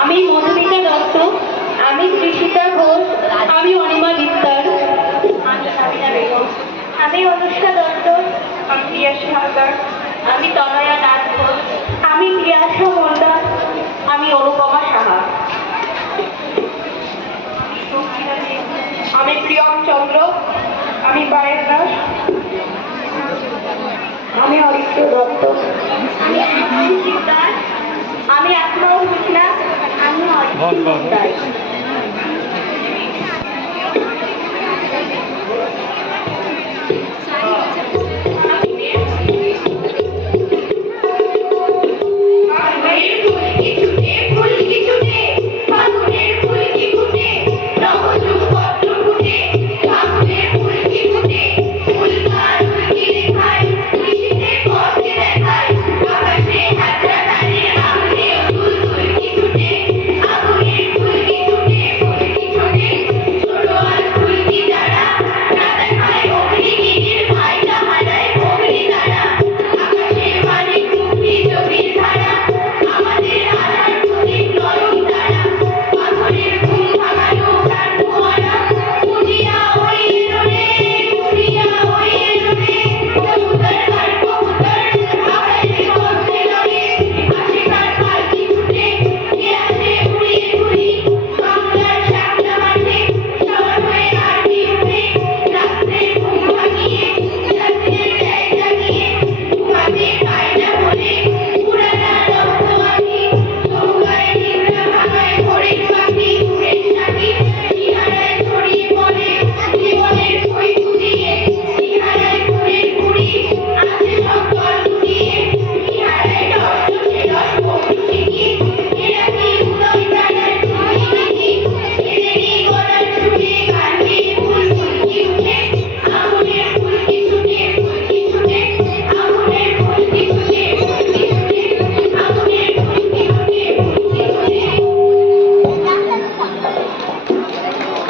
আমি মধুমিতা দত্ত, আমি কৃষিতা ঘোষ, আমি অনিমা বিস্তার, আমি সাবিনা বেগম, আমি অনুষ্কা দত্ত, আমি প্রিয়াসী হালদার, আমি তনয়া নাথ ঘোষ, আমি প্রিয়াসা মন্ডল, আমি অনুপমা সাহা, আমি প্রিয়ম চন্দ্র, আমি পায়েল দাস, আমি অরিত্র দত্ত, আমি সুমন সিকদার, আমি আসমাউল হোসনা, আমি অরিত্র সিকদার।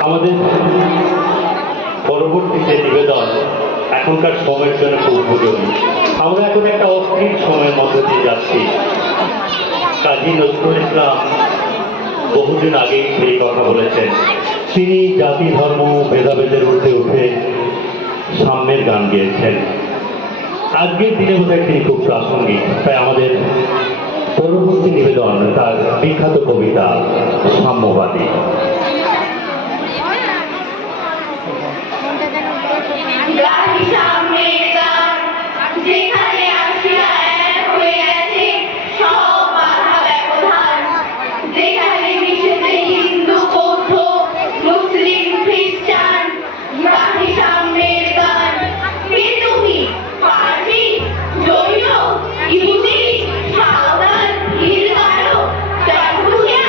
আমাদের পরবর্তীতে নিবেদন এখনকার সময়ের জন্য খুব উপযোগী। আমরা এখন একটা অস্থির সময়ের মধ্যে দিয়ে যাচ্ছি। কাজী নজরুল ইসলাম বহুদিন আগেই সেই কথা বলেছেন। তিনি জাতি ধর্ম ভেদাভেদের ঊর্ধ্বে উঠে সাম্যের গান গেয়েছেন। আজকের দিনে বোধহয় তিনি খুব প্রাসঙ্গিক। তাই আমাদের পরবর্তী নিবেদন তার বিখ্যাত কবিতা সাম্যবাদী। যেখানে আসিয়া এক হয়ে আছে সব বাধা ব্যবধান, যেখানে মিশেছে হিন্দু বৌদ্ধ মুসলিম খ্রিস্টান, গাহি সামনের গান। কে তুমি? পারবি? জৈন, ইহুদি, সাঁওতাল, হিন্দু, চারভুজিয়া,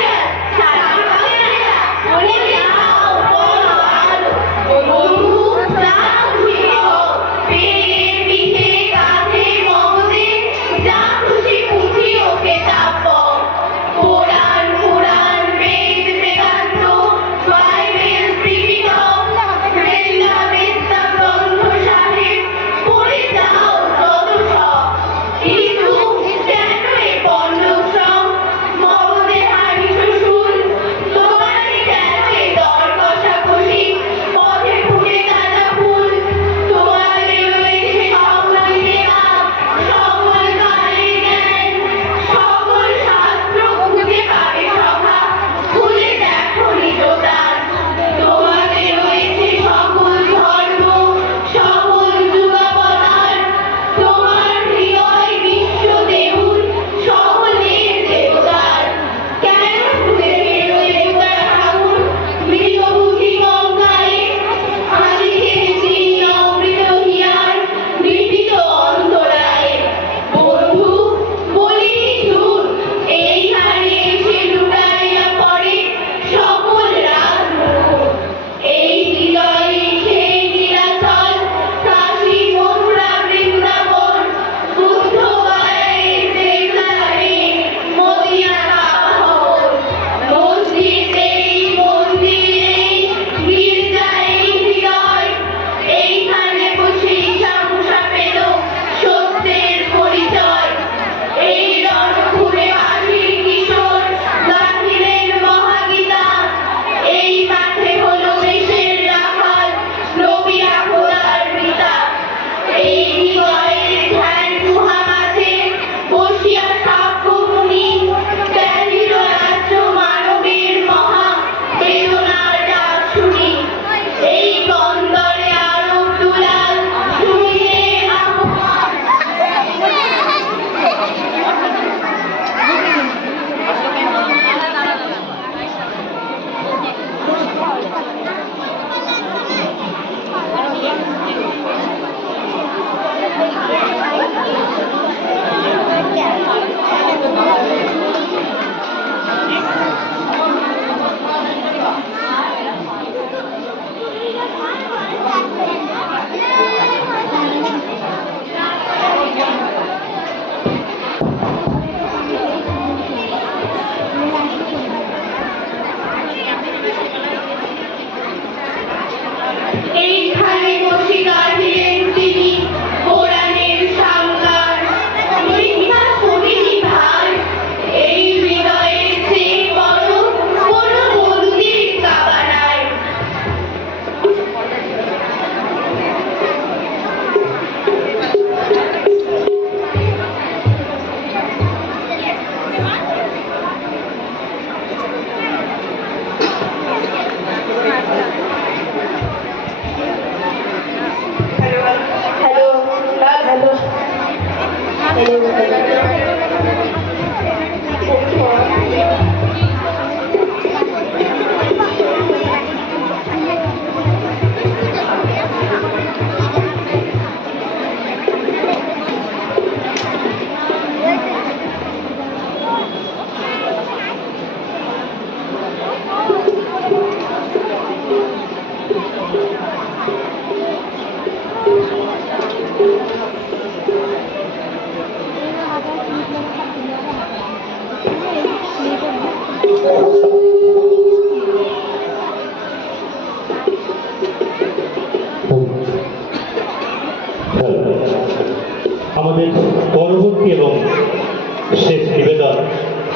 শেষ নিবেদন,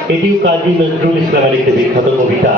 এটিও কাজী নজরুল ইসলামের একটি বিখ্যাত কবিতা।